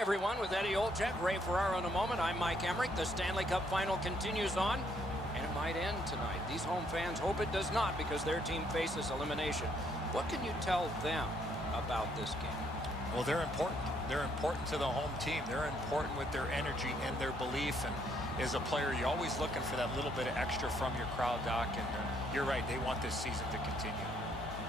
everyone, with Eddie Olczyk, Ray Ferraro in a moment. I'm Mike Emmerich. The Stanley Cup final continues on, and it might end tonight. These home fans hope it does not because their team faces elimination. What can you tell them about this game? Well, they're important. They're important to the home team. They're important with their energy and their belief. And as a player, you're always looking for that little bit of extra from your crowd, Doc. And you're right, they want this season to continue.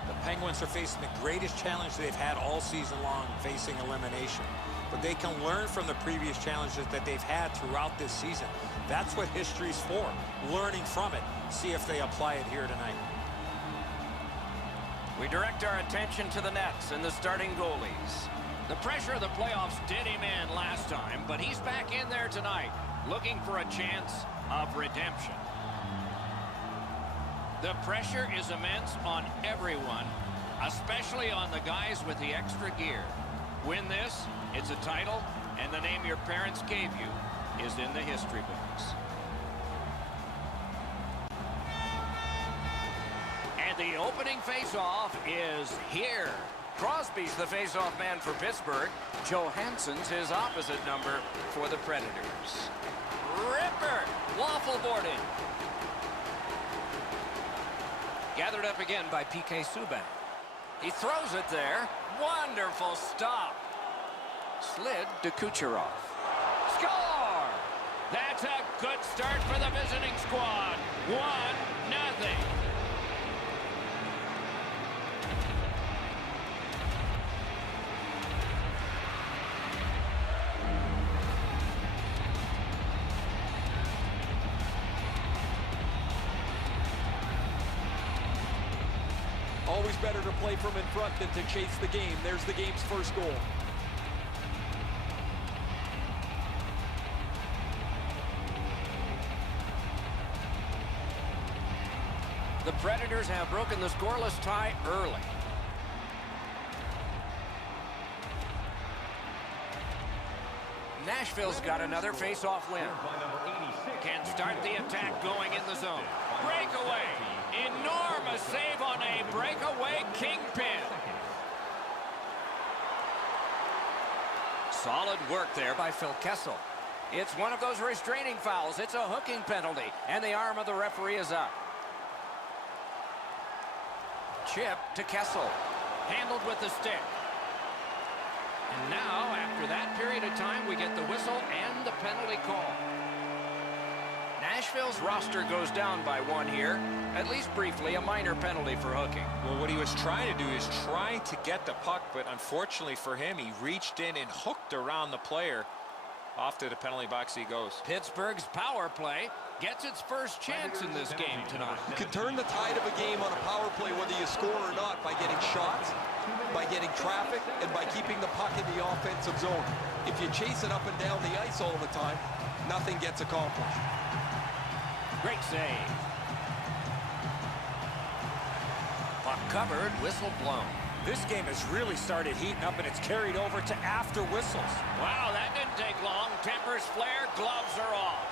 The Penguins are facing the greatest challenge they've had all season long, facing elimination. But they can learn from the previous challenges that they've had throughout this season. That's what history's for, learning from it. See if they apply it here tonight. We direct our attention to the nets and the starting goalies. The pressure of the playoffs did him in last time, but he's back in there tonight, looking for a chance of redemption. The pressure is immense on everyone, especially on the guys with the extra gear. Win this, it's a title, and the name your parents gave you is in the history books. And the opening face-off is here. Crosby's the face-off man for Pittsburgh. Johansson's his opposite number for the Predators. Ripper! Waffle boarding. Gathered up again by PK Subban. He throws it there. Wonderful stop. Slid to Kucherov. Score! That's a good start for the visiting squad. 1-0. Always better to play from in front than to chase the game. There's the game's first goal. The Predators have broken the scoreless tie early. Nashville's got another face-off win. Can start the attack going in the zone. Breakaway. Enormous save on a breakaway kingpin. Solid work there by Phil Kessel. It's one of those restraining fouls. It's a hooking penalty, and the arm of the referee is up. Chip to Kessel. Handled with the stick. And now, after that period of time, we get the whistle and the penalty call. Nashville's roster goes down by one here. At least briefly, a minor penalty for hooking. Well, what he was trying to do is trying to get the puck, but unfortunately for him, he reached in and hooked around the player. Off to the penalty box he goes. Pittsburgh's power play gets its first chance in this game tonight. You can turn the tide of a game on a power play whether you score or not by getting shots, by getting traffic, and by keeping the puck in the offensive zone. If you chase it up and down the ice all the time, nothing gets accomplished. Great save. Puck covered, whistle blown. This game has really started heating up, and it's carried over to after whistles. Wow, that didn't take long. Tempers flare, gloves are off.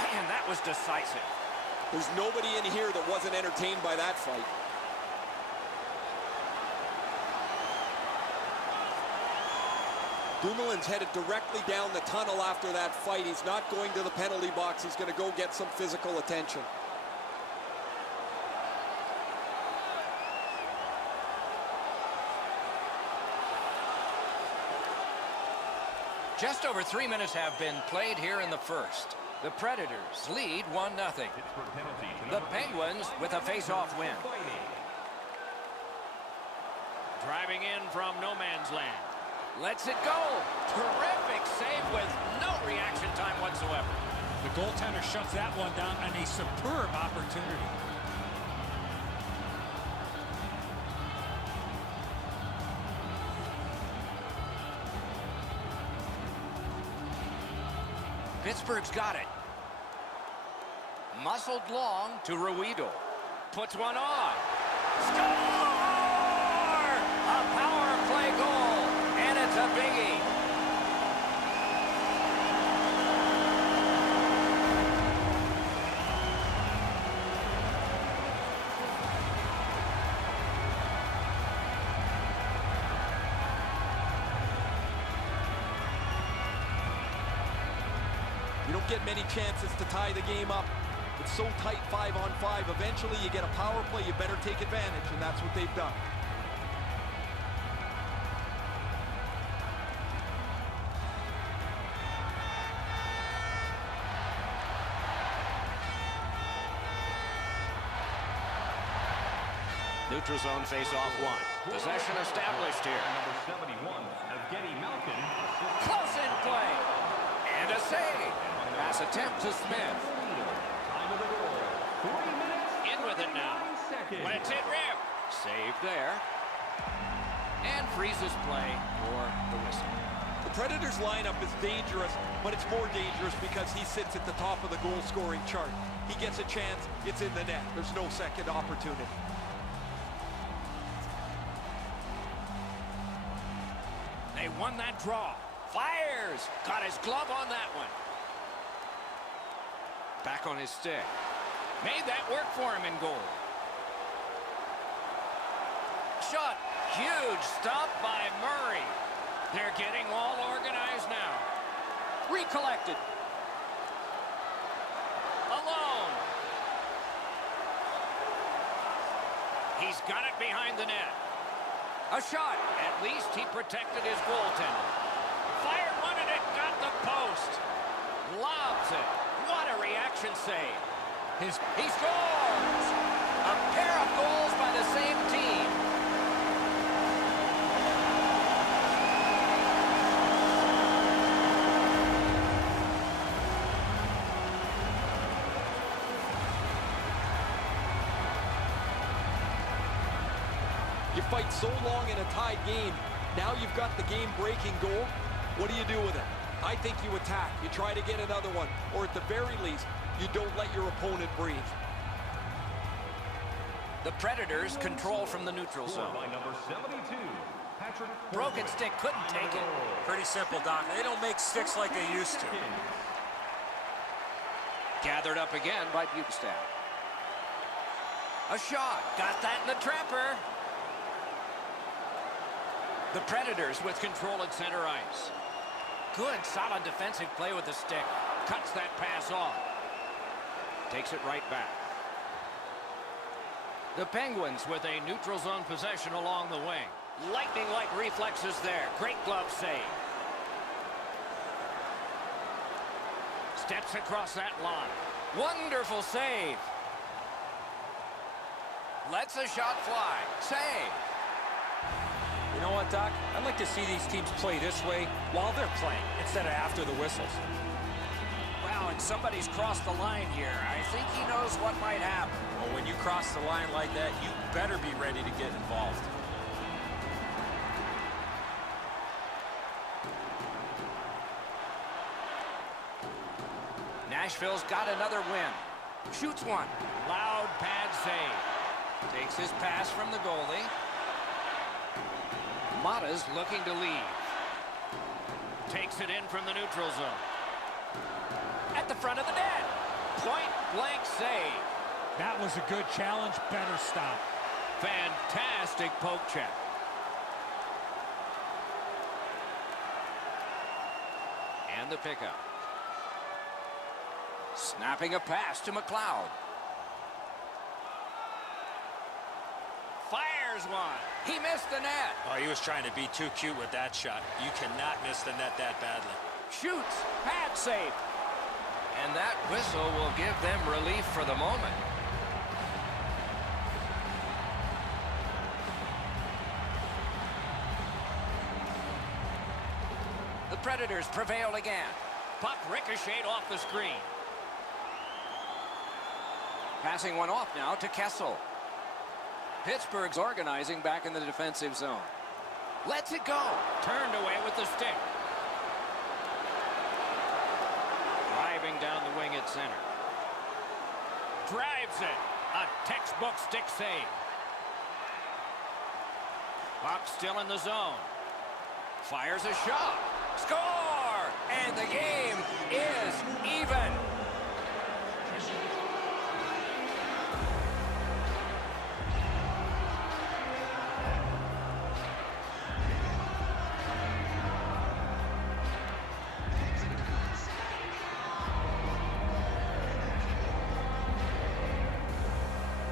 Man, that was decisive. There's nobody in here that wasn't entertained by that fight. Dumoulin's headed directly down the tunnel after that fight. He's not going to the penalty box. He's going to go get some physical attention. Just over 3 minutes have been played here in the first. The Predators lead 1-0. The Penguins with a face-off win. Driving in from no man's land. Lets it go. Terrific save with no reaction time whatsoever. The goaltender shuts that one down on a superb opportunity. Pittsburgh's got it. Muscled long to Ruido. puts one on. Score! A power play goal, and it's a biggie. You don't get many chances to tie the game up. It's so tight 5-on-5. Eventually you get a power play, you better take advantage, and that's what they've done. Neutral zone face-off one. Possession established here. Close in play. And a save. Pass attempt to Smith. In with it now. Let's hit rim. Save there. And freezes play for the whistle. The Predators lineup is dangerous, but it's more dangerous because he sits at the top of the goal-scoring chart. He gets a chance, it's in the net. There's no second opportunity. They won that draw. Fires! Got his glove on that one. Back on his stick. Made that work for him in goal. Shot. Huge stop by Murray. They're getting all organized now. Recollected. Alone. He's got it behind the net. A shot. At least he protected his goaltender. Fired one and it got the post. Lobs it. What a reaction save. He scores! A pair of goals by the same team. You fight so long in a tied game. Now you've got the game-breaking goal. What do you do with it? I think you attack. You try to get another one. Or at the very least, you don't let your opponent breathe. The Predators control from the neutral zone. Broken stick, couldn't take it. Pretty simple, Doc. They don't make sticks like they used to. Gathered up again by Bukestad. A shot. Got that in the trapper. The Predators with control at center ice. Good, solid defensive play with the stick. Cuts that pass off. Takes it right back. The Penguins with a neutral zone possession along the wing. Lightning-like reflexes there. Great glove save. Steps across that line. Wonderful save. Lets a shot fly. Save. You know what, Doc? I'd like to see these teams play this way while they're playing instead of after the whistles. Wow, and somebody's crossed the line here. I think he knows what might happen. Well, when you cross the line like that, you better be ready to get involved. Nashville's got another win. Shoots one. Loud pad save. Takes his pass from the goalie. Mata's looking to leave. Takes it in from the neutral zone. At the front of the net. Point blank save. That was a good challenge. Better stop. Fantastic poke check. And the pickup. Snapping a pass to McLeod. Fires one. He missed the net. Oh, he was trying to be too cute with that shot. You cannot miss the net that badly. Shoots. Pad save. And that whistle will give them relief for the moment. The Predators prevail again. Puck ricocheted off the screen. Passing one off now to Kessel. Pittsburgh's organizing back in the defensive zone. Lets it go. Turned away with the stick. Driving down the wing at center. Drives it. A textbook stick save. Puck still in the zone. Fires a shot. Score! And the game is even.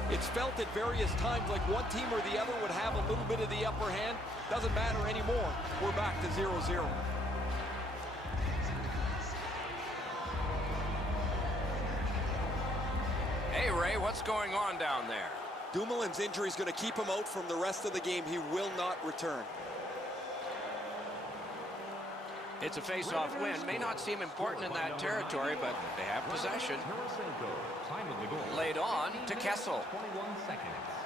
It's felt at various times like one team or the other would have a little bit of the upper hand. Doesn't matter anymore. We're back to 0-0. Hey, Ray, what's going on down there? Dumoulin's injury is going to keep him out from the rest of the game. He will not return. It's a face-off win. May not seem important in that territory, but they have possession. Laid on to Kessel.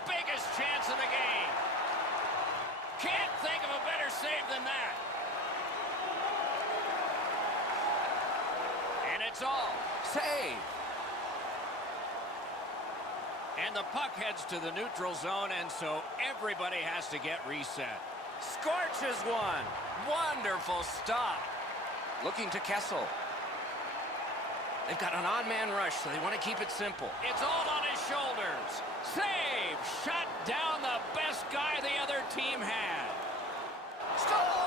Biggest chance of the game. Can't think of a better save than that. And it's all save. And the puck heads to the neutral zone, and so everybody has to get reset. Scorches one. Wonderful stop. Looking to Kessel. They've got an on-man rush, so they want to keep it simple. It's all on his shoulders. Save! Shut down the best guy the other team had. Score!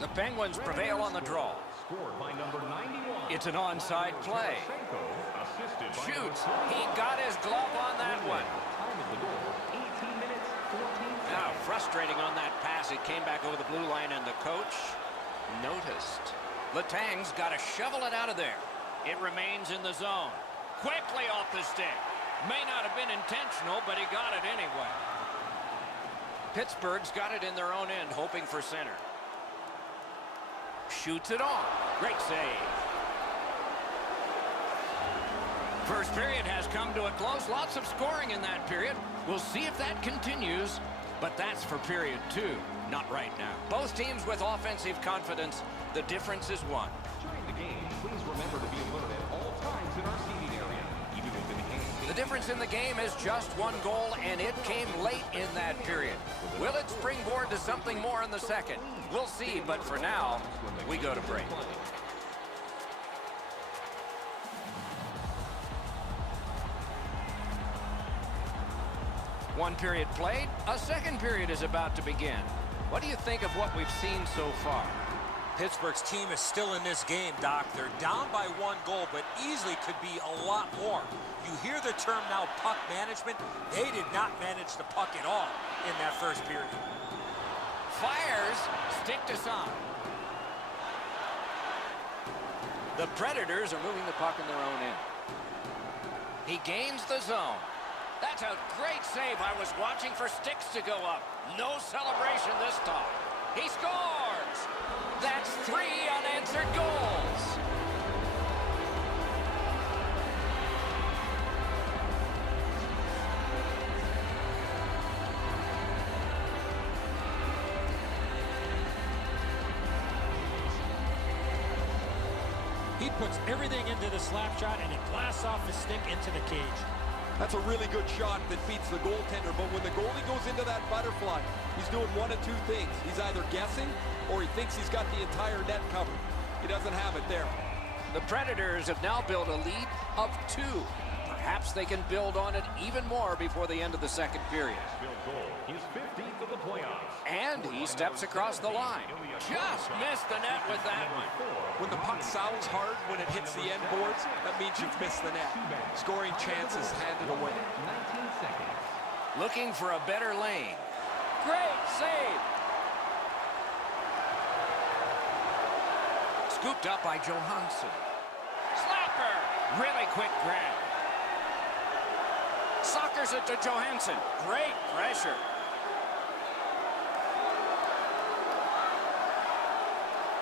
The Penguins prevail on the draw. It's an onside play. Shoots. He got his glove on that one. Now, frustrating on that pass. It came back over the blue line, and the coach noticed. Letang's got to shovel it out of there. It remains in the zone. Quickly off the stick. May not have been intentional, but he got it anyway. Pittsburgh's got it in their own end, hoping for center. Shoots it on. Great save. First period has come to a close. Lots of scoring in that period. We'll see if that continues, but that's for period 2, not right now. Both teams with offensive confidence. The difference is one. During the game, please remember to be alert at all times in our seating area, even within the game. The difference in the game is just one goal, and it came late in that period. Will it springboard to something more in the second? We'll see, but for now, we go to break. One period played, a second period is about to begin. What do you think of what we've seen so far? Pittsburgh's team is still in this game, Doc. They're down by 1 goal, but easily could be a lot more. You hear the term now, puck management. They did not manage the puck at all in that first period. Fires, stick to some. The Predators are moving the puck in their own end. He gains the zone. That's a great save. I was watching for sticks to go up. No celebration this time. He scores! That's 3 unanswered goals. He puts everything into the slap shot, and it blasts off the stick into the cage. That's a really good shot that beats the goaltender, but when the goalie goes into that butterfly, he's doing one of 2 things. He's either guessing or he thinks he's got the entire net covered. He doesn't have it there. The Predators have now built a lead of 2. Perhaps they can build on it even more before the end of the second period. His 15th of the playoffs. And he steps across the line. Just missed the net with that one. When the puck sounds hard when it hits the end boards, that means you've missed the net. Scoring chances handed away. 19 seconds. Looking for a better lane. Great save. Scooped up by Johansson. Slapper. Really quick grab. Sockers it to Johansson. Great pressure.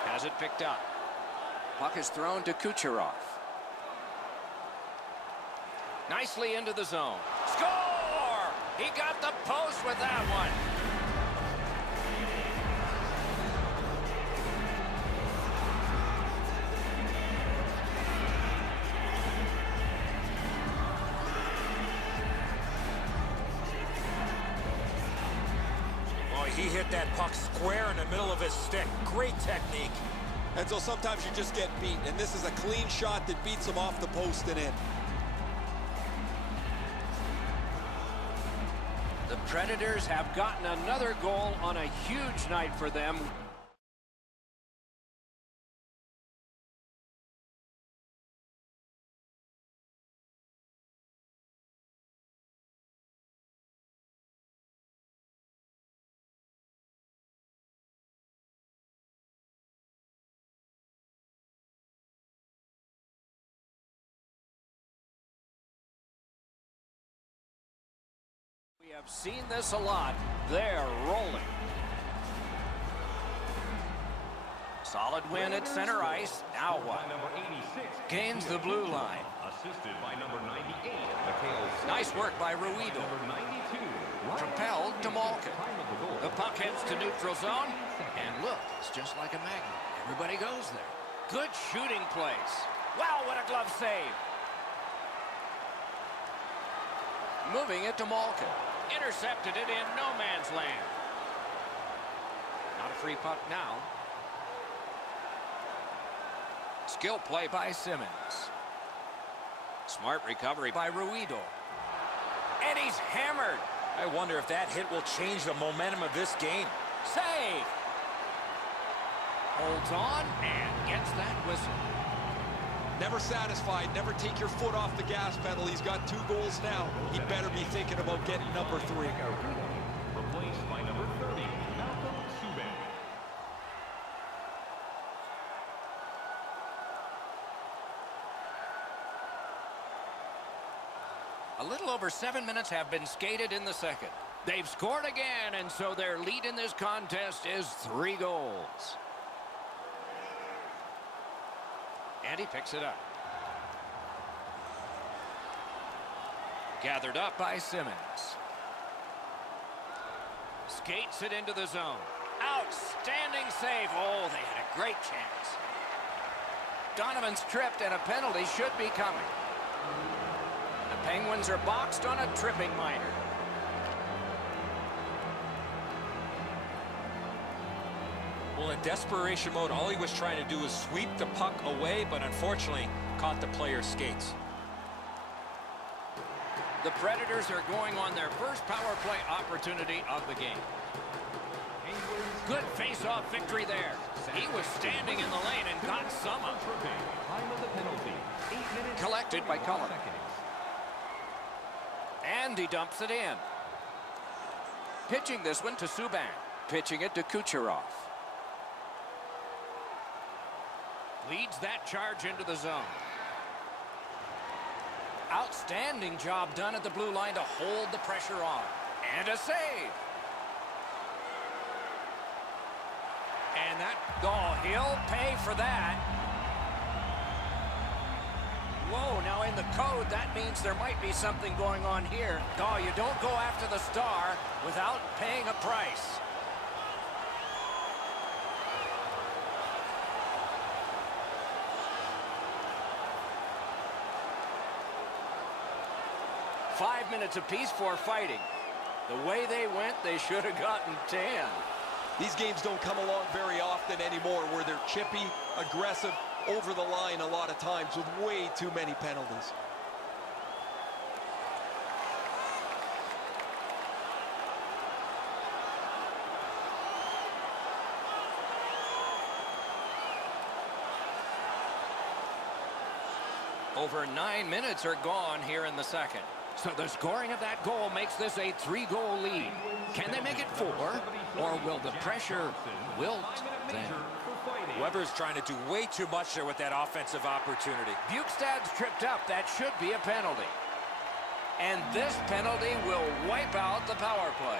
Has it picked up. Puck is thrown to Kucherov. Nicely into the zone. Score! He got the post with that one. He hit that puck square in the middle of his stick. Great technique. And so sometimes you just get beat, and this is a clean shot that beats him off the post and in. The Predators have gotten another goal on a huge night for them. We have seen this a lot. They're rolling. Solid win at center ice. Now what? Number 86. Gains the blue line. Assisted by number 98. Nice work by Ruido. Number 92. Propelled to Malkin. Time of the goal. The puck heads to neutral zone. And look, it's just like a magnet. Everybody goes there. Good shooting place. Wow, what a glove save. Moving it to Malkin. Intercepted it in no man's land. Not a free puck now. Skill play by Simmons. Smart recovery by Ruido. And he's hammered. I wonder if that hit will change the momentum of this game. Save. Holds on and gets that whistle. Never satisfied, never take your foot off the gas pedal. He's got 2 goals now. He'd better be thinking about getting number 3. Replaced by number 30, Subban. A little over 7 minutes have been skated in the second. They've scored again, and so their lead in this contest is 3 goals. And he picks it up. Gathered up by Simmons. Skates it into the zone. Outstanding save. Oh, they had a great chance. Donovan's tripped, and a penalty should be coming. The Penguins are boxed on a tripping minor. Well, in desperation mode, all he was trying to do was sweep the puck away, but unfortunately caught the player's skates. The Predators are going on their first power play opportunity of the game. Good face-off victory there. He was standing in the lane and got some of it. Time of the penalty. 8 minutes. Collected by Cullen. Seconds. And he dumps it in. Pitching this one to Subban. Pitching it to Kucherov. Leads that charge into the zone. Outstanding job done at the blue line to hold the pressure on. And a save. And that, oh, he'll pay for that. Whoa, now in the code, that means there might be something going on here. Oh, you don't go after the star without paying a price. Five minutes apiece for fighting. The way they went, they should have gotten 10. These games don't come along very often anymore where they're chippy, aggressive, over the line a lot of times with way too many penalties. Over 9 minutes are gone here in the second. So the scoring of that goal makes this a 3-goal lead. Can they make it 4? Or will the pressure wilt them? Weber's trying to do way too much there with that offensive opportunity. Bukestad's tripped up. That should be a penalty. And this penalty will wipe out the power play.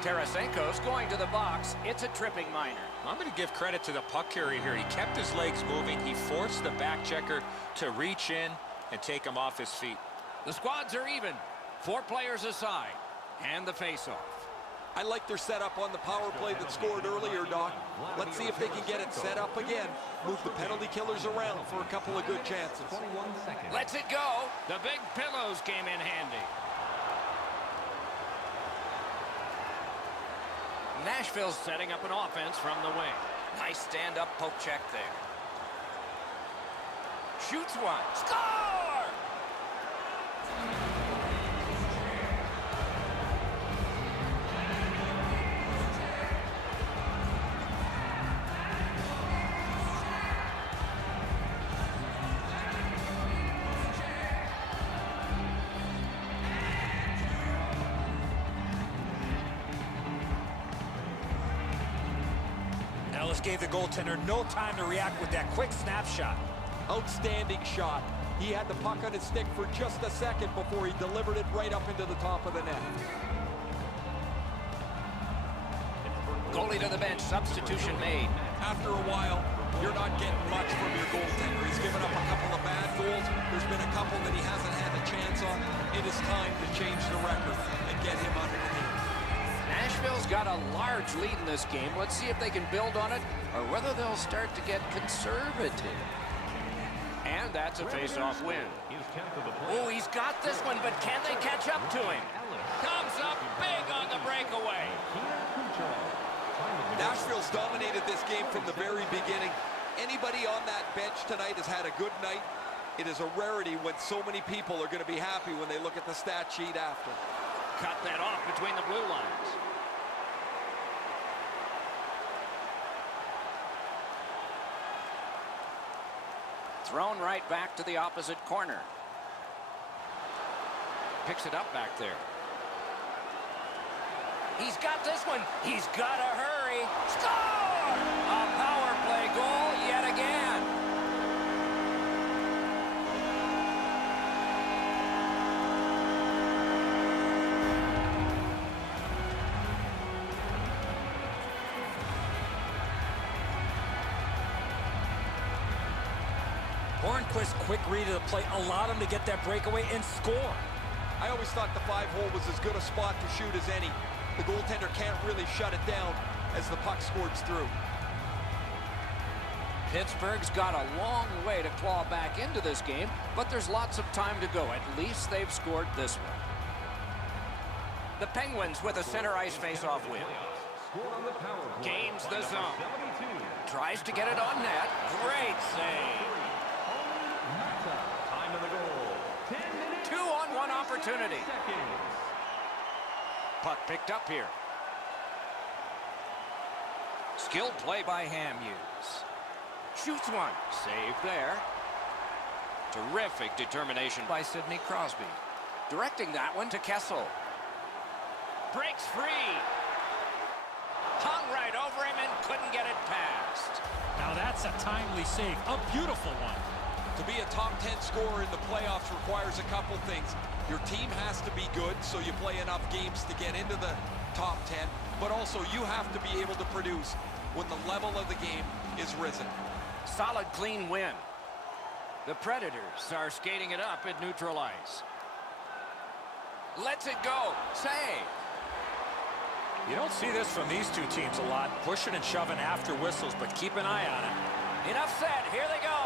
Tarasenko's going to the box. It's a tripping minor. I'm going to give credit to the puck carrier here. He kept his legs moving. He forced the back checker to reach in and take him off his feet. The squads are even. 4 players aside. And the face-off. I like their setup on the power play that scored earlier, Doc. Let's see if they can get it set up again. Move the penalty killers around for a couple of good chances. Let's it go. The big pillows came in handy. Nashville's setting up an offense from the wing. Nice stand-up poke check there. Shoots one. Score! Ellis gave the goaltender no time to react with that quick snapshot. Outstanding shot. He had the puck on his stick for just a second before he delivered it right up into the top of the net. Goalie to the bench. Substitution made. After a while, you're not getting much from your goaltender. He's given up a couple of bad goals. There's been a couple that he hasn't had a chance on. It is time to change the record and get him under the knee. Nashville's got a large lead in this game. Let's see if they can build on it or whether they'll start to get conservative. And that's a face-off win. Oh, he's got this one, but can they catch up to him? Comes up big on the breakaway. Nashville's dominated this game from the very beginning. Anybody on that bench tonight has had a good night. It is a rarity when so many people are going to be happy when they look at the stat sheet after. Cut that off between the blue lines. Thrown right back to the opposite corner. Picks it up back there. He's got this one. He's got to hurry. Score! A power play goal yet again. Hornquist's quick read of the play allowed him to get that breakaway and score. I always thought the 5-hole was as good a spot to shoot as any. The goaltender can't really shut it down as the puck squirts through. Pittsburgh's got a long way to claw back into this game, but there's lots of time to go. At least they've scored this one. The Penguins with a center ice face-off win. Gains the zone. Tries to get it on net. Great save. 2-on-1 opportunity. Puck picked up here. Skilled play by Hamhuis. Shoots one. Save there. Terrific determination by Sidney Crosby. Directing that one to Kessel. Breaks free. Hung right over him and couldn't get it past. Now that's a timely save. A beautiful one. To be a top 10 scorer in the playoffs requires a couple things. Your team has to be good, so you play enough games to get into the top 10, but also you have to be able to produce when the level of the game is risen. Solid, clean win. The Predators are skating it up at neutral ice. Lets it go. Save. You don't see this from these two teams a lot, pushing and shoving after whistles, but keep an eye on it. Enough said. Here they go.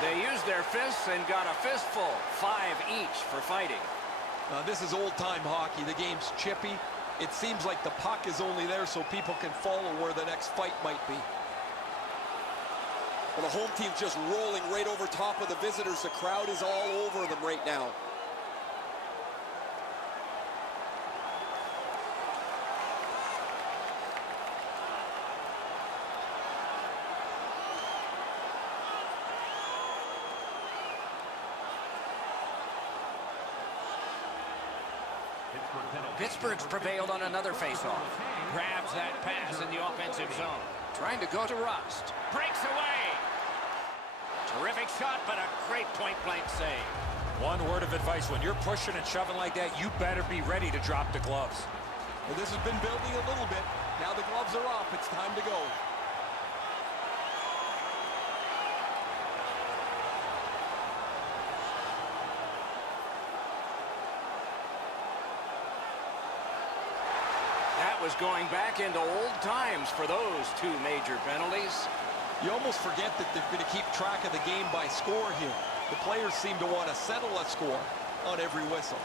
They used their fists and got a fistful. 5 each for fighting. This is old-time hockey. The game's chippy. It seems like the puck is only there so people can follow where the next fight might be. Well, the home team's just rolling right over top of the visitors. The crowd is all over them right now. Pittsburgh's prevailed on another faceoff. Grabs that pass in the offensive zone. Trying to go to Rust. Breaks away. Terrific shot, but a great point-blank save. One word of advice, when you're pushing and shoving like that, you better be ready to drop the gloves. Well, this has been building a little bit. Now the gloves are off. It's time to go. That was going back into old times for those two major penalties. You almost forget that they're going to keep track of the game by score here. The players seem to want to settle a score on every whistle.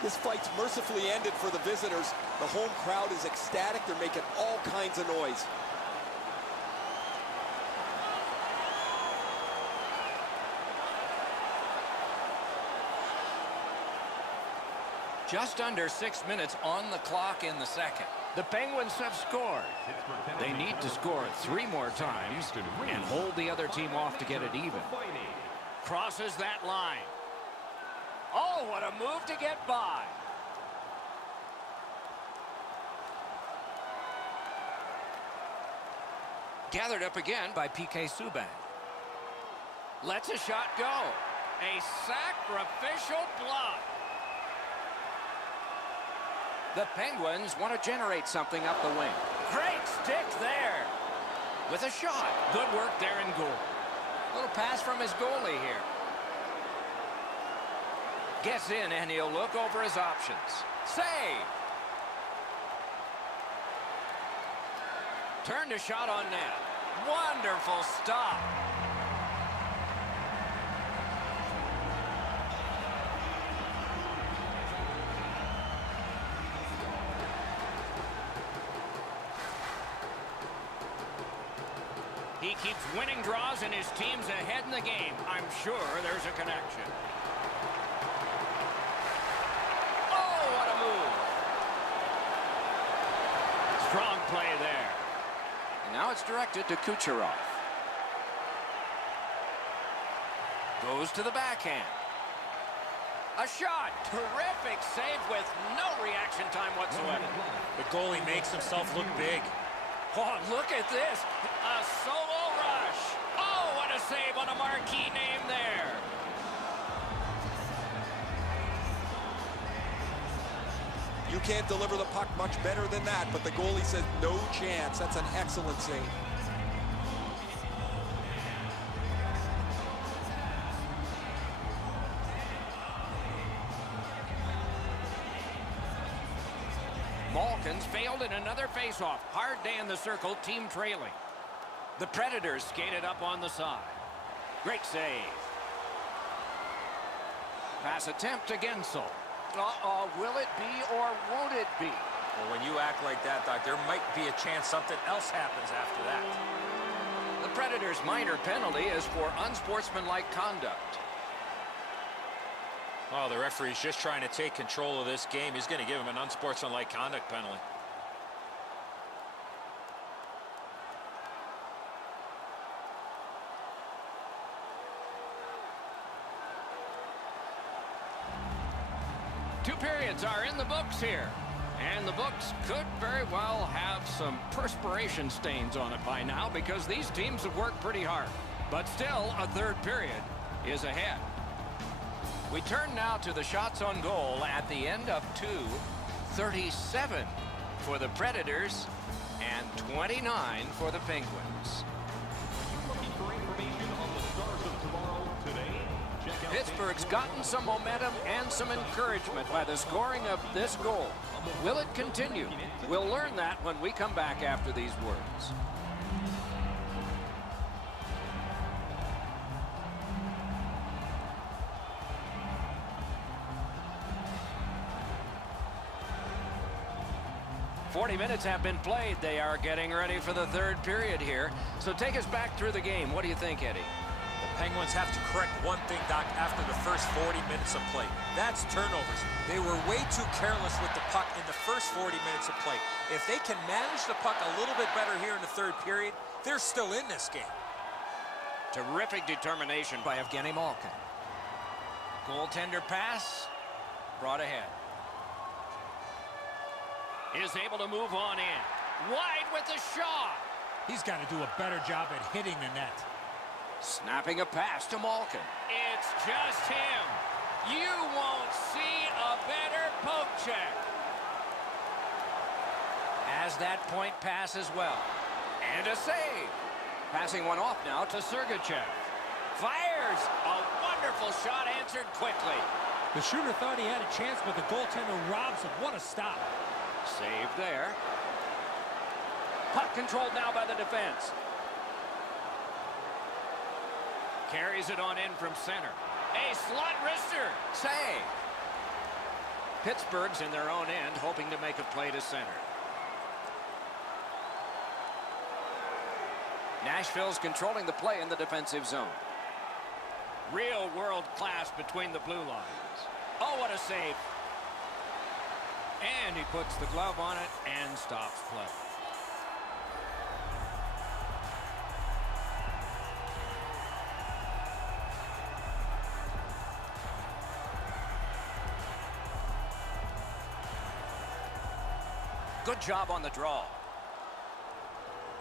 This fight's mercifully ended for the visitors. The home crowd is ecstatic. They're making all kinds of noise. Just under 6 minutes on the clock in the second. The Penguins have scored. They need to score 3 more times and hold the other team off to get it even. Crosses that line. Oh, what a move to get by. Gathered up again by PK Subban. Lets a shot go. A sacrificial block. The Penguins want to generate something up the wing. Great stick there. With a shot. Good work there in goal. Little pass from his goalie here. Gets in and he'll look over his options. Save. Turned a shot on net. Wonderful stop. He keeps winning draws and his team's ahead in the game. I'm sure there's a connection. Oh, what a move. Strong play there. And now it's directed to Kucherov. Goes to the backhand. A shot. Terrific save with no reaction time whatsoever. The goalie makes himself look big. Oh, look at this. A solo rush. Oh, what a save on a marquee name there. You can't deliver the puck much better than that, but the goalie says no chance. That's an excellent save. Malkin's failed in another faceoff. Hard day in the circle, team trailing. The Predators skated up on the side. Great save. Pass attempt to Gensel. Uh-oh, will it be or won't it be? Well, when you act like that, Doc, there might be a chance something else happens after that. The Predators' minor penalty is for unsportsmanlike conduct. Oh, the referee's just trying to take control of this game. He's going to give him an unsportsmanlike conduct penalty. Two periods are in the books here. And the books could very well have some perspiration stains on it by now because these teams have worked pretty hard. But still, a third period is ahead. We turn now to the shots on goal at the end of 2:37 for the Predators and 29 for the Penguins. Looking for information on the stars of tomorrow today? Check out Pittsburgh's gotten some momentum and some encouragement by the scoring of this goal. Will it continue? We'll learn that when we come back after these words. "40 minutes have been played. They are getting ready for the third period here. So take us back through the game. What do you think, Eddie? The Penguins have to correct one thing, Doc, after the first 40 minutes of play. That's turnovers. They were way too careless with the puck in the first 40 minutes of play. If they can manage the puck a little bit better here in the third period, they're still in this game. Terrific determination by Evgeny Malkin. Goaltender pass brought ahead. is able to move on in. Wide with the shot. He's got to do a better job at hitting the net. Snapping a pass to Malkin. It's just him. You won't see a better poke check. Has that point pass as well. And a save. Passing one off now to Sergachev. Fires. A wonderful shot answered quickly. The shooter thought he had a chance, but the goaltender robs him. What a stop. Save there. Puck controlled now by the defense. Carries it on in from center. A slot wrister. Save. Pittsburgh's in their own end, hoping to make a play to center. Nashville's controlling the play in the defensive zone. Real world class between the blue lines. Oh, what a save. And he puts the glove on it and stops play. Good job on the draw.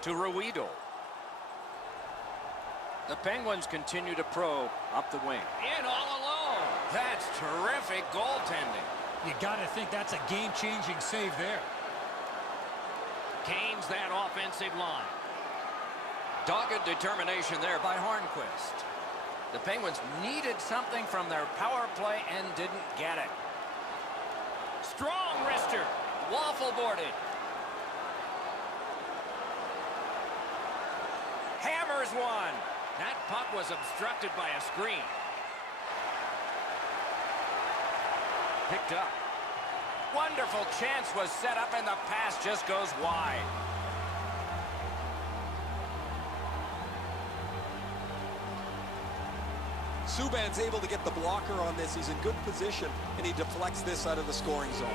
To Ruido. The Penguins continue to probe up the wing. In all alone. That's terrific goaltending. You got to think that's a game-changing save there. Gains that offensive line. Dogged determination there by Hornquist. The Penguins needed something from their power play and didn't get it. Strong wrister. Waffle boarded. Hammers one. That puck was obstructed by a screen. Picked up. Wonderful chance was set up and the pass just goes wide. Subban's able to get the blocker on this. He's in good position, and he deflects this out of the scoring zone.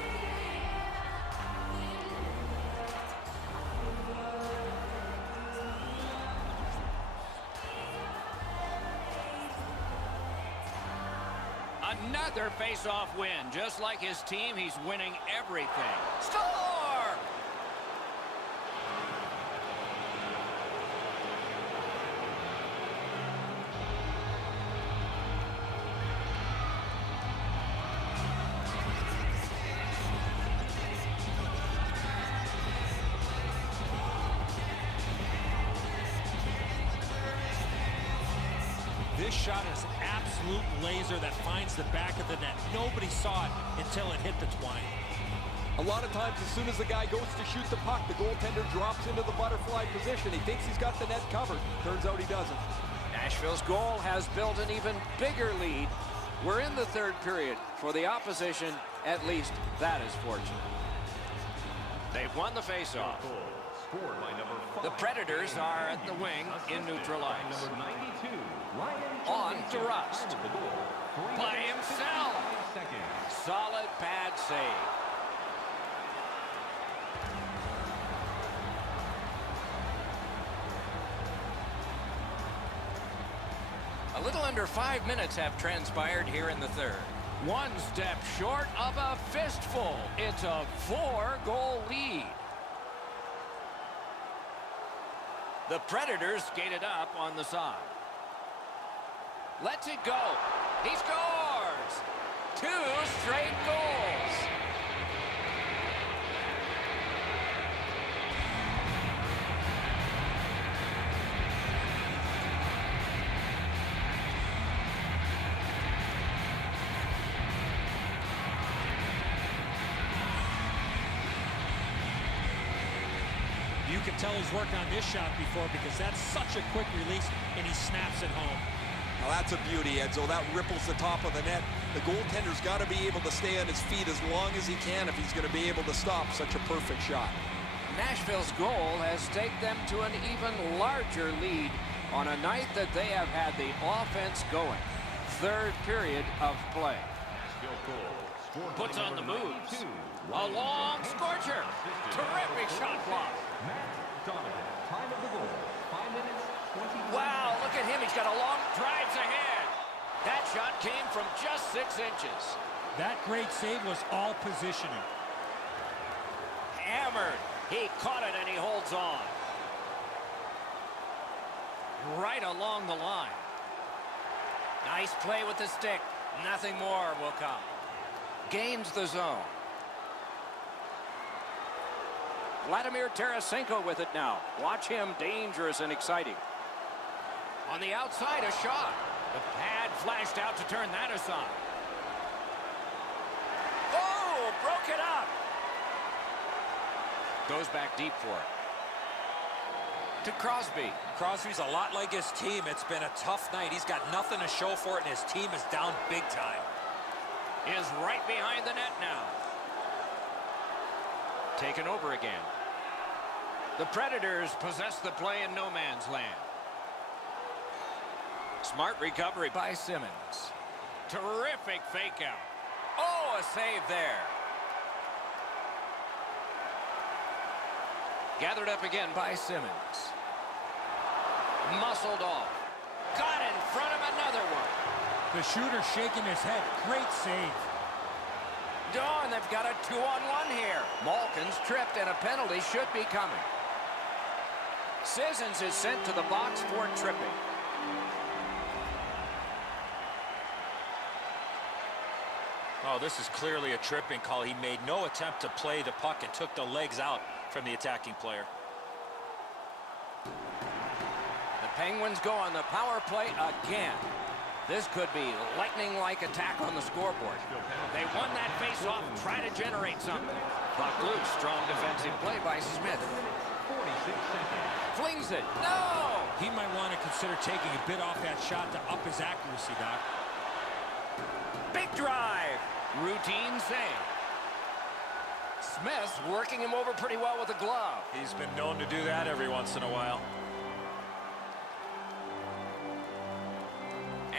Another face-off win. Just like his team, he's winning everything. Score! This shot is an absolute laser that finds the back of the net. Nobody saw it until it hit the twine. A lot of times, as soon as the guy goes to shoot the puck, the goaltender drops into the butterfly position. He thinks he's got the net covered. Turns out he doesn't. Nashville's goal has built an even bigger lead. We're in the third period. For the opposition, at least that is fortunate. They've won the face-off. The Predators are at the wing in neutral ice. On to Rust. By himself. Solid pad save. A little under 5 minutes have transpired here in the third. One step short of a fistful. It's a 4-goal lead. The Predators skated up on the side. Lets it go. He scores! 2 straight goals. You can tell he's worked on this shot before because that's such a quick release, and he snaps it home. Now that's a beauty, Edzo. That ripples the top of the net. The goaltender's got to be able to stay on his feet as long as he can if he's going to be able to stop such a perfect shot. Nashville's goal has taken them to an even larger lead on a night that they have had the offense going. Third period of play. Puts on the moves. A long scorcher. Terrific shot block. Wow, look at him. He's got a long drives ahead. That shot came from just 6 inches. That great save was all positioning. hammered. He caught it and he holds on. Right along the line. Nice play with the stick. Nothing more will come. Gains the zone. Vladimir Tarasenko with it now. Watch him, dangerous and exciting. On the outside, a shot. The pad flashed out to turn that aside. Oh, broke it up. Goes back deep for it. To Crosby. Crosby's a lot like his team. It's been a tough night. He's got nothing to show for it, and his team is down big time. Is right behind the net now. Taken over again. The Predators possess the play in no man's land. Smart recovery by Simmons. Terrific fake out. Oh, a save there. Gathered up again by Simmons. Muscled off. Got in front of another one. The shooter shaking his head. Great save. Dawn, they've got a 2-on-1 here. Malkin's tripped and a penalty should be coming. Sissons is sent to the box for tripping. Oh, this is clearly a tripping call. He made no attempt to play the puck and took the legs out from the attacking player. The Penguins go on the power play again. This could be lightning-like attack on the scoreboard. They won that face-off and try to generate something. Puck loose, strong defensive play by Smith. 46 seconds. Flings it. No! He might want to consider taking a bit off that shot to up his accuracy, Doc. Big drive. Routine save. Smith's working him over pretty well with a glove. He's been known to do that every once in a while.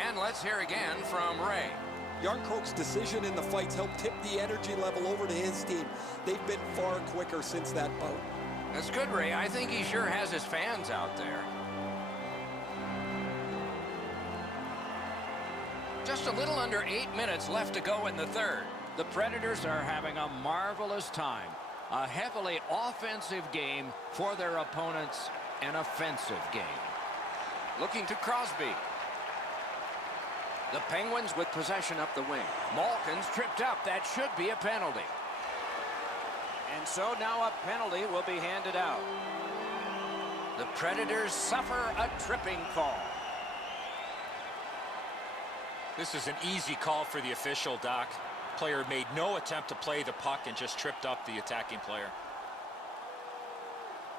And let's hear again from Ray. Yarncroke's decision in the fights helped tip the energy level over to his team. They've been far quicker since that bout. That's good, Ray. I think he sure has his fans out there. Just a little under 8 minutes left to go in the third. The Predators are having a marvelous time. A heavily offensive game for their opponents, an offensive game. Looking to Crosby. The Penguins with possession up the wing. Malkin's tripped up. That should be a penalty. And so now a penalty will be handed out. The Predators suffer a tripping call. This is an easy call for the official, Doc. Player made no attempt to play the puck and just tripped up the attacking player.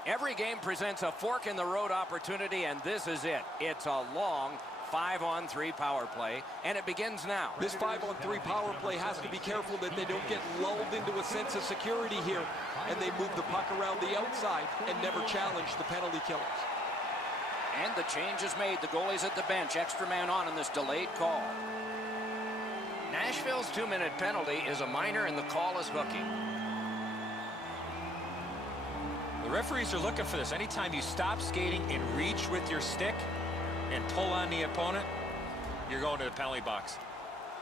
Every game presents a fork-in-the-road opportunity, and this is it. It's a long 5-on-3 power play, and it begins now. This 5-on-3 power play has to be careful that they don't get lulled into a sense of security here, and they move the puck around the outside and never challenge the penalty killers. And the change is made. The goalie's at the bench. Extra man on in this delayed call. Nashville's 2-minute penalty is a minor, and the call is hooking. The referees are looking for this. Anytime you stop skating and reach with your stick and pull on the opponent, you're going to the penalty box.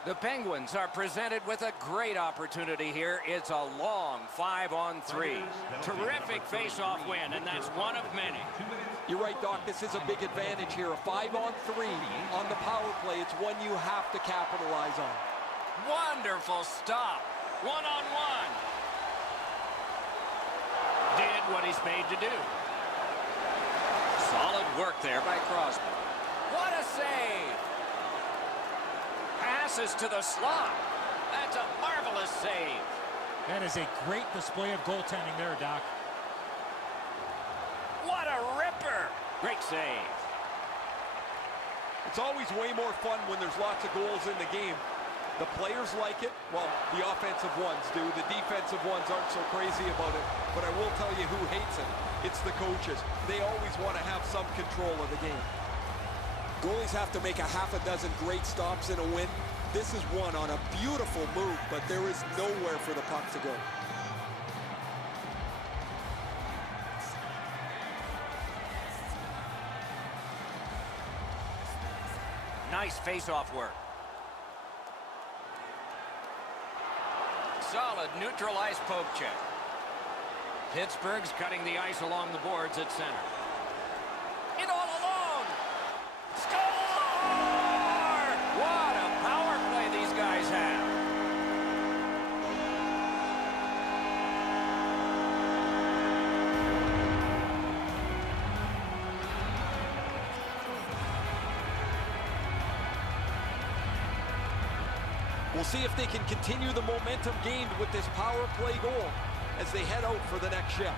The Penguins are presented with a great opportunity here. It's a long 5-on-3. Terrific face-off win, and that's one of many. You're right, Doc. This is a big advantage here. A 5-on-3 on the power play. It's one you have to capitalize on. Wonderful stop. One-on-one. Did what he's made to do. Solid work there by Crosby. What a save. Passes to the slot. That's a marvelous save. That is a great display of goaltending there, Doc. What a ripper. Great save. It's always way more fun when there's lots of goals in the game. The players like it. Well, the offensive ones do. The defensive ones aren't so crazy about it. But I will tell you who hates it. It's the coaches. They always want to have some control of the game. Goalies have to make a half a dozen great stops in a win. This is one on a beautiful move, but there is nowhere for the puck to go. Nice face-off work. Solid neutralized poke check. Pittsburgh's cutting the ice along the boards at center. In all alone! Score! What a power play these guys have. We'll see if they can continue the momentum gained with this power play goal as they head out for the next shift.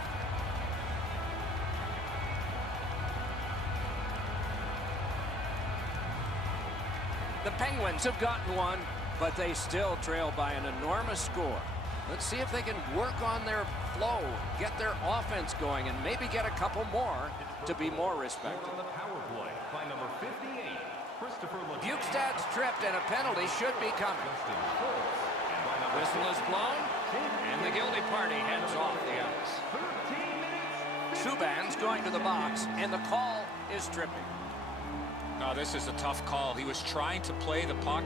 The Penguins have gotten one, but they still trail by an enormous score. Let's see if they can work on their flow, get their offense going, and maybe get a couple more to be more respected. On the power play by number 58, Christopher Bukestad's tripped and a penalty should be coming. Whistle is blown, and the guilty party heads off the ice. Subban's going to the box, and the call is tripping. Oh, this is a tough call. He was trying to play the puck,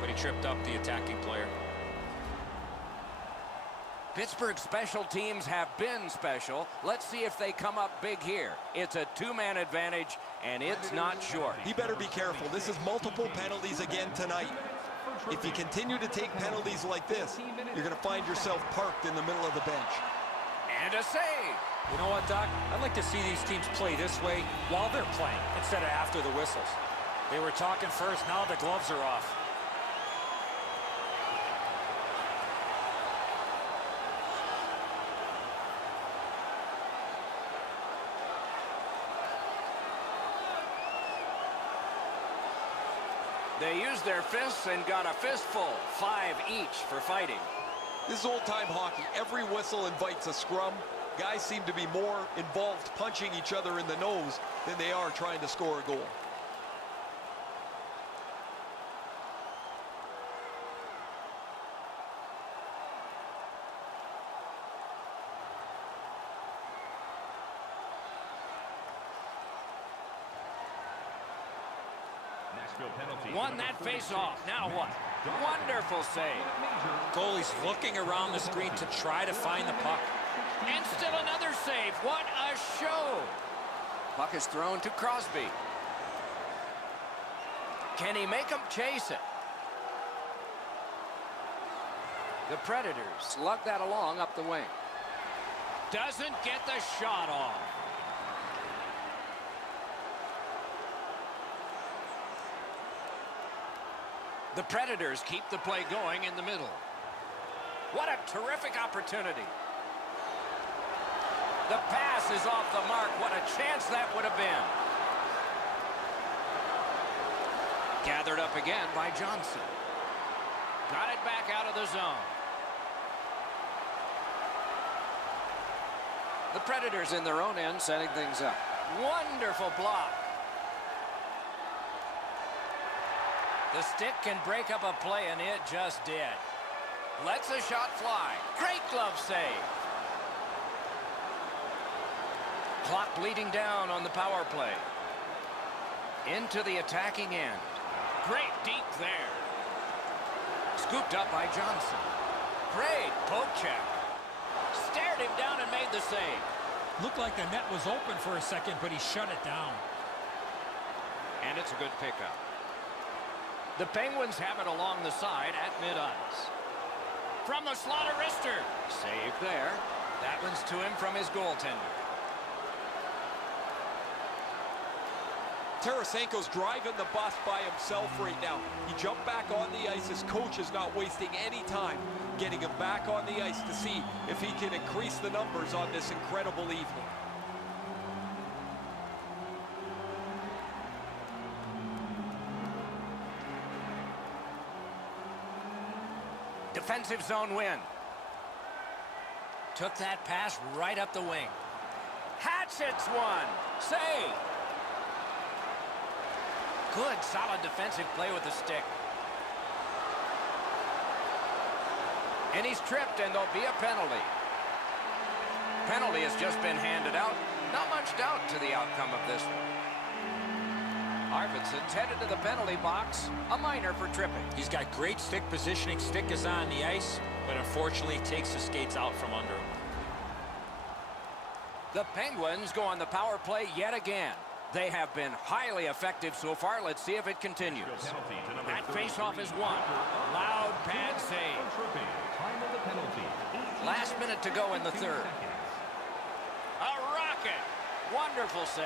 but he tripped up the attacking player. Pittsburgh special teams have been special. Let's see if they come up big here. It's a two-man advantage, and it's not short. He better be careful. This is multiple penalties again tonight. If you continue to take penalties like this, you're going to find yourself parked in the middle of the bench. And a save. You know what, Doc? I'd like to see these teams play this way while they're playing instead of after the whistles. They were talking first, now the gloves are off. They used their fists and got a fistful, 5 each for fighting. This is old-time hockey. Every whistle invites a scrum. Guys seem to be more involved punching each other in the nose than they are trying to score a goal. Won that face-off. Now what? Wonderful save. Goalie's looking around the screen to try to find the puck. And still another save. What a show. Puck is thrown to Crosby. Can he make him chase it? The Predators slug that along up the wing. Doesn't get the shot off. The Predators keep the play going in the middle. What a terrific opportunity. The pass is off the mark. What a chance that would have been. Gathered up again by Johnson. Got it back out of the zone. The Predators in their own end setting things up. Wonderful block. The stick can break up a play, and it just did. Lets the shot fly. Great glove save. Clock bleeding down on the power play. Into the attacking end. Great deep there. Scooped up by Johnson. Great poke check. Stared him down and made the save. Looked like the net was open for a second, but he shut it down. And it's a good pickup. The Penguins have it along the side at mid-ice. From the slot of wrister. Save there. That one's to him from his goaltender. Tarasenko's driving the bus by himself right now. He jumped back on the ice. His coach is not wasting any time getting him back on the ice to see if he can increase the numbers on this incredible evening. Defensive zone win. Took that pass right up the wing. Hatchets one. Save. Good, solid defensive play with the stick. And he's tripped, and there'll be a penalty. Penalty has just been handed out. Not much doubt to the outcome of this one. Arvidsson's headed to the penalty box. A minor for tripping. He's got great stick positioning. Stick is on the ice, but unfortunately takes the skates out from under him. The Penguins go on the power play yet again. They have been highly effective so far. Let's see if it continues. That faceoff is won. Loud pad save. Last minute to go in the third. A rocket. Wonderful save.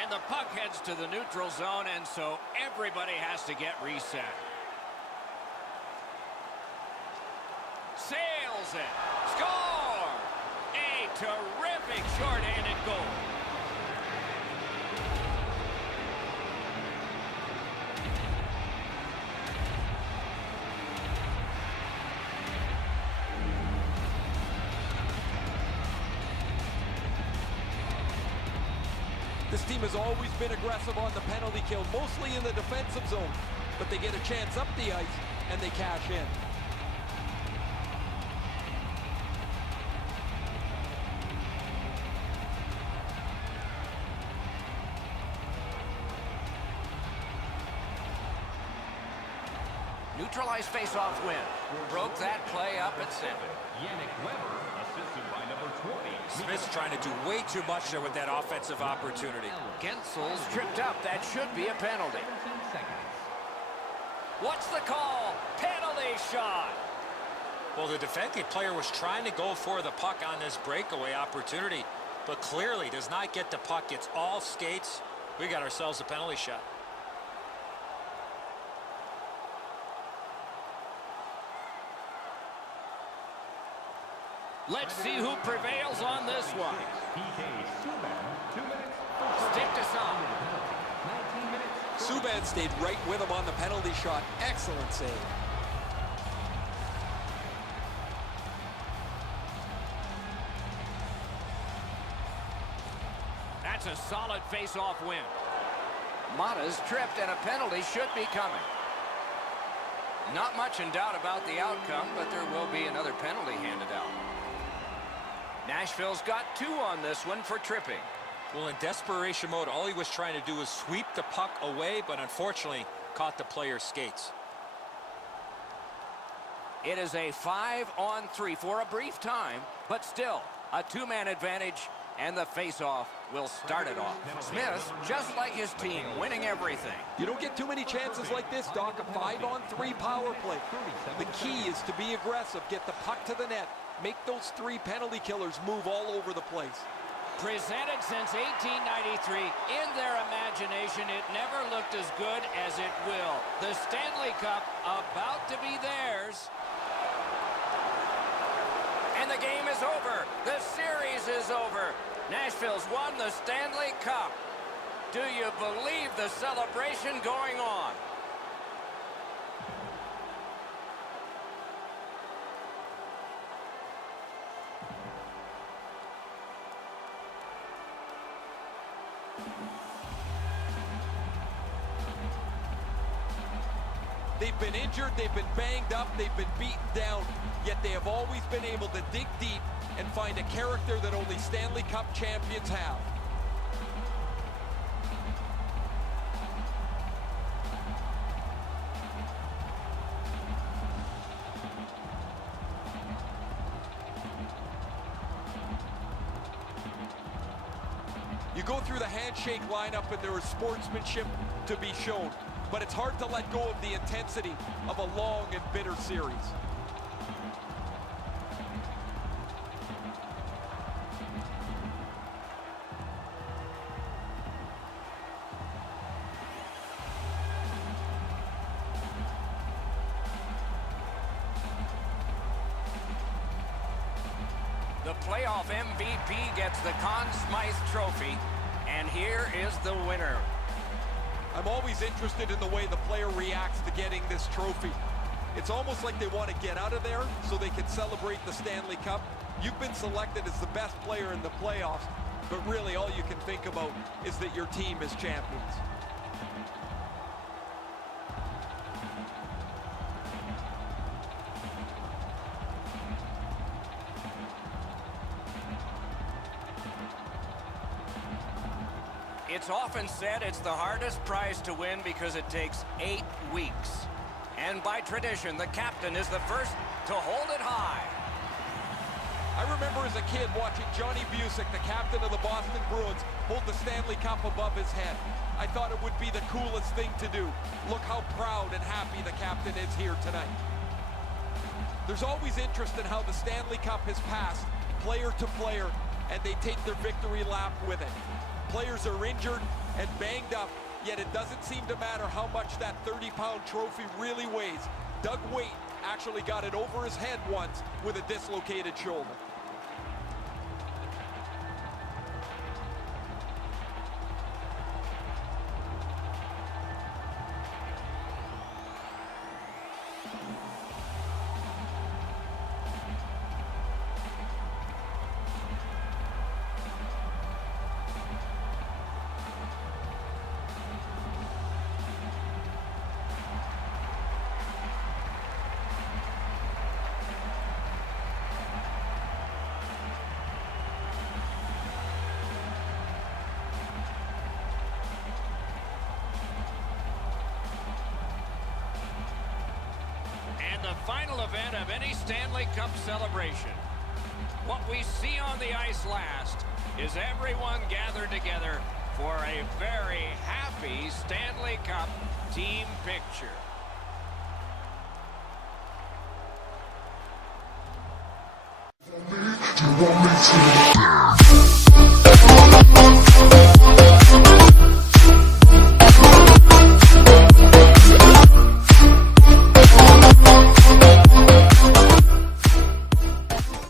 And the puck heads to the neutral zone, and so everybody has to get reset. Sails it. Score! A terrific short-handed goal. This team has always been aggressive on the penalty kill, mostly in the defensive zone. But they get a chance up the ice, and they cash in. Neutralized face-off win. Broke that play up at center. Smith's trying to do way too much there with that offensive opportunity. Gensel's tripped up. That should be a penalty. What's the call? Penalty shot. Well, the defensive player was trying to go for the puck on this breakaway opportunity, but clearly does not get the puck. It's all skates. We got ourselves a penalty shot. Let's see who prevails on this one. Stick to some. Subban stayed right with him on the penalty shot. Excellent save. That's a solid face-off win. Mata's tripped, and a penalty should be coming. Not much in doubt about the outcome, but there will be another penalty handed out. Nashville's got 2 on this one for tripping. Well, in desperation mode, all he was trying to do was sweep the puck away, but unfortunately caught the player's skates. It is a 5-on-3 for a brief time, but still a 2-man advantage, and the face-off will start it off. Smith, just like his team, winning everything. You don't get too many chances like this, Doc. A 5-on-3 power play. The key is to be aggressive, get the puck to the net, make those 3 penalty killers move all over the place. Presented since 1893, in their imagination, it never looked as good as it will. The Stanley Cup about to be theirs. And the game is over. The series is over. Nashville's won the Stanley Cup. Do you believe the celebration going on? They've been injured, they've been banged up, they've been beaten down, yet they have always been able to dig deep and find a character that only Stanley Cup champions have. You go through the handshake lineup and there is sportsmanship to be shown, but it's hard to let go of the intensity of a long and bitter series. The playoff MVP gets the Conn Smythe Trophy, and here is the winner. I'm always interested in the way the player reacts to getting this trophy. It's almost like they want to get out of there so they can celebrate the Stanley Cup. You've been selected as the best player in the playoffs, but really all you can think about is that your team is champions. It's often said it's the hardest prize to win because it takes 8 weeks. And by tradition, the captain is the first to hold it high. I remember as a kid watching Johnny Busick, the captain of the Boston Bruins, hold the Stanley Cup above his head. I thought it would be the coolest thing to do. Look how proud and happy the captain is here tonight. There's always interest in how the Stanley Cup has passed player to player, and they take their victory lap with it. Players are injured and banged up, yet it doesn't seem to matter how much that 30-pound trophy really weighs. Doug Weight actually got it over his head once with a dislocated shoulder. The final event of any Stanley Cup celebration. What we see on the ice last is everyone gathered together for a very happy Stanley Cup team picture. You want me to